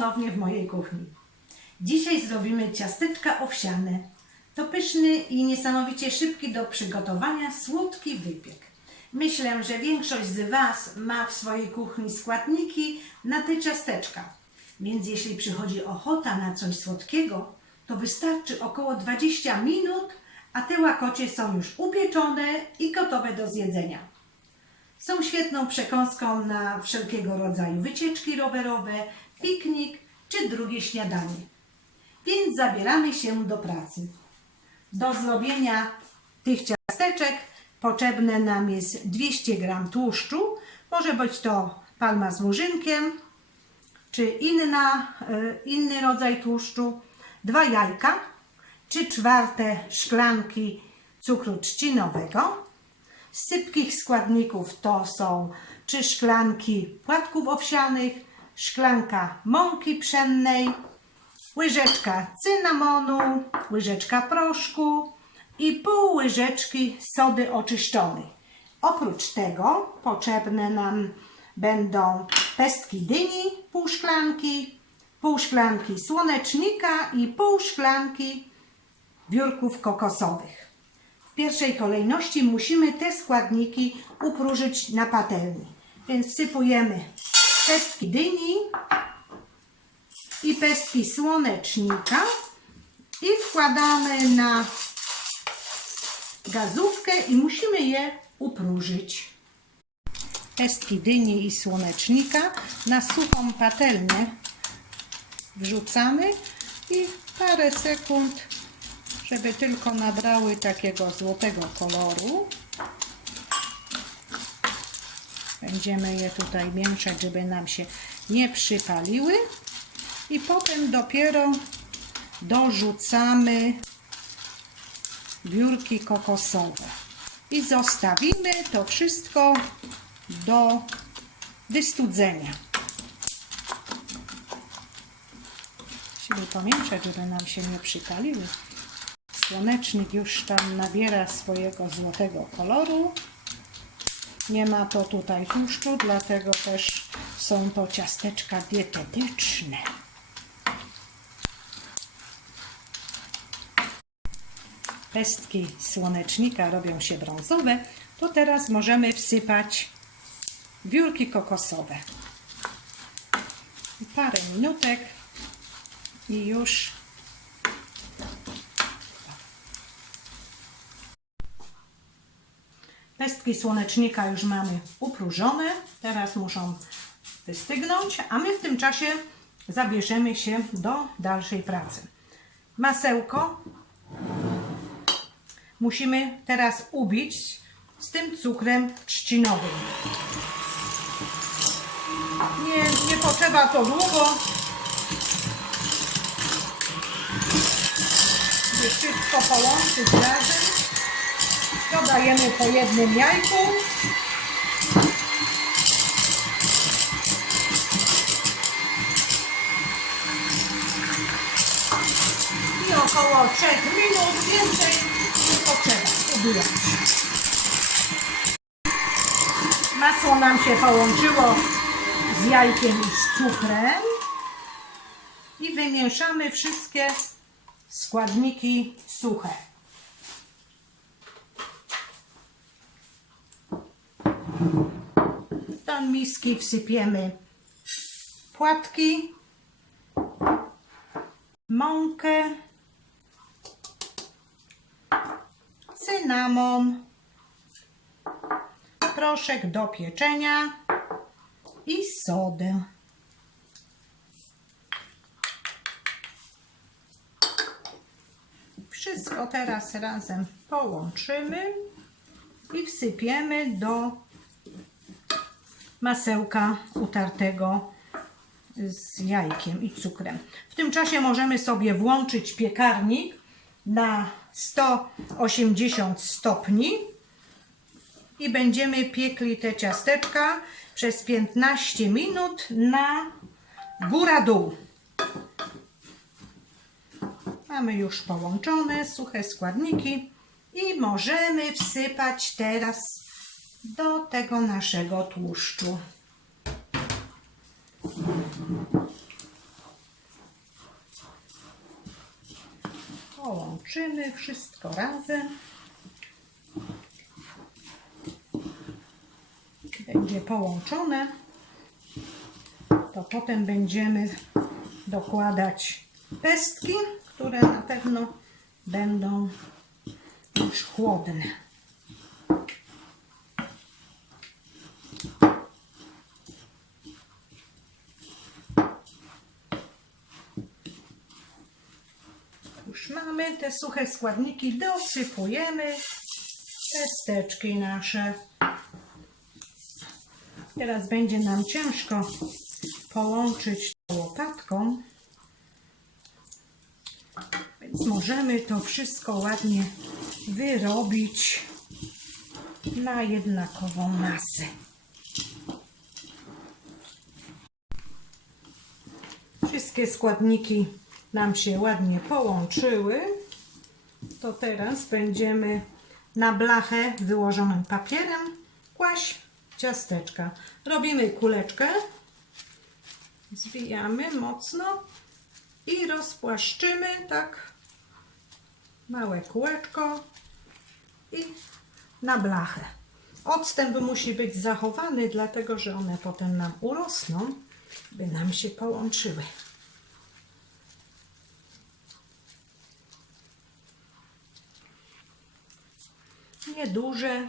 ponownie w mojej kuchni. Dzisiaj zrobimy ciasteczka owsiane. To pyszny i niesamowicie szybki do przygotowania słodki wypiek. Myślę, że większość z Was ma w swojej kuchni składniki na te ciasteczka. Więc jeśli przychodzi ochota na coś słodkiego, to wystarczy około 20 minut, a te łakocie są już upieczone i gotowe do zjedzenia. Są świetną przekąską na wszelkiego rodzaju wycieczki rowerowe, piknik czy drugie śniadanie. Więc zabieramy się do pracy. Do zrobienia tych ciasteczek potrzebne nam jest 200 g tłuszczu. Może być to palma z murzynkiem czy inna, e, inny rodzaj tłuszczu. Dwa jajka, trzy czwarte szklanki cukru trzcinowego, z sypkich składników to są trzy szklanki płatków owsianych, szklanka mąki pszennej, łyżeczka cynamonu, łyżeczka proszku i pół łyżeczki sody oczyszczonej. Oprócz tego potrzebne nam będą pestki dyni, pół szklanki, pół szklanki słonecznika i pół szklanki biurków kokosowych. W pierwszej kolejności musimy te składniki upróżyć na patelni. Więc wsypujemy pestki dyni i pestki słonecznika i wkładamy na gazówkę i musimy je upróżyć. Pestki dyni i słonecznika na suchą patelnię wrzucamy i parę sekund żeby tylko nabrały takiego złotego koloru. Będziemy je tutaj mieszać, żeby nam się nie przypaliły. I potem dopiero dorzucamy biurki kokosowe. I zostawimy to wszystko do wystudzenia. Musimy pomieszać, żeby nam się nie przypaliły. Słonecznik już tam nabiera swojego złotego koloru. Nie ma to tutaj tłuszczu, dlatego też są to ciasteczka dietetyczne. Pestki słonecznika robią się brązowe, to teraz możemy wsypać biurki kokosowe. Parę minutek i już Pestki słonecznika już mamy upróżone. Teraz muszą wystygnąć, a my w tym czasie zabierzemy się do dalszej pracy. Masełko musimy teraz ubić z tym cukrem trzcinowym. Nie, nie potrzeba to długo. By wszystko połączyć razem. Dodajemy po jednym jajku. I około 3 minut więcej potrzeba ubijać. Masło nam się połączyło z jajkiem i z cukrem. I wymieszamy wszystkie składniki suche. Do miski wsypiemy płatki, mąkę, cynamon, proszek do pieczenia i sodę. Wszystko teraz razem połączymy i wsypiemy do masełka utartego z jajkiem i cukrem. W tym czasie możemy sobie włączyć piekarnik na 180 stopni i będziemy piekli te ciasteczka przez 15 minut na góra-dół. Mamy już połączone suche składniki i możemy wsypać teraz do tego naszego tłuszczu. Połączymy wszystko razem. Będzie połączone. To potem będziemy dokładać pestki, które na pewno będą już chłodne. Mamy te suche składniki, dosypujemy testeczki nasze. Teraz będzie nam ciężko połączyć łopatką, więc możemy to wszystko ładnie wyrobić na jednakową masę. Wszystkie składniki nam się ładnie połączyły. To teraz będziemy na blachę wyłożoną papierem kłaść ciasteczka. Robimy kuleczkę, zwijamy mocno i rozpłaszczymy tak małe kółeczko i na blachę. Odstęp musi być zachowany, dlatego że one potem nam urosną, by nam się połączyły. Nieduże,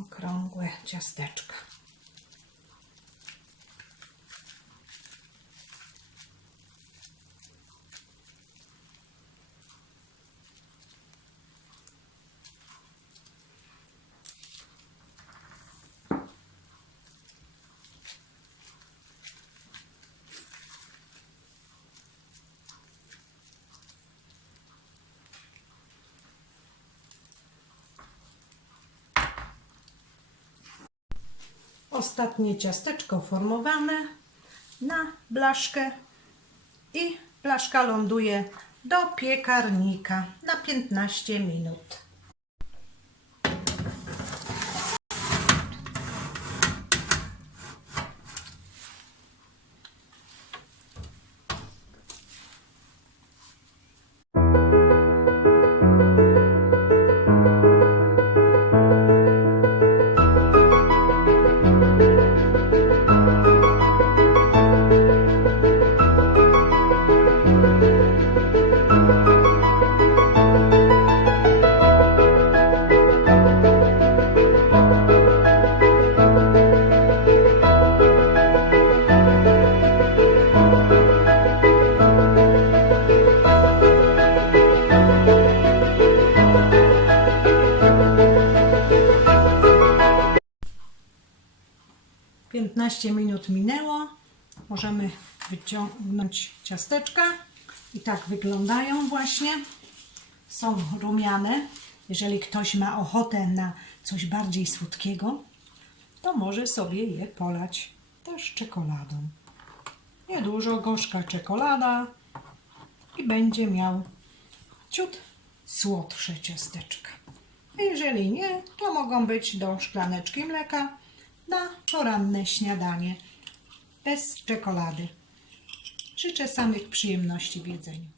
okrągłe ciasteczka. Ostatnie ciasteczko formowane na blaszkę i blaszka ląduje do piekarnika na 15 minut. Piętnaście minut minęło. Możemy wyciągnąć ciasteczka. I tak wyglądają właśnie. Są rumiane. Jeżeli ktoś ma ochotę na coś bardziej słodkiego, to może sobie je polać też czekoladą. Niedużo gorzka czekolada i będzie miał ciut słodsze ciasteczka. Jeżeli nie, to mogą być do szklaneczki mleka na poranne śniadanie bez czekolady. Życzę samych przyjemności w jedzeniu.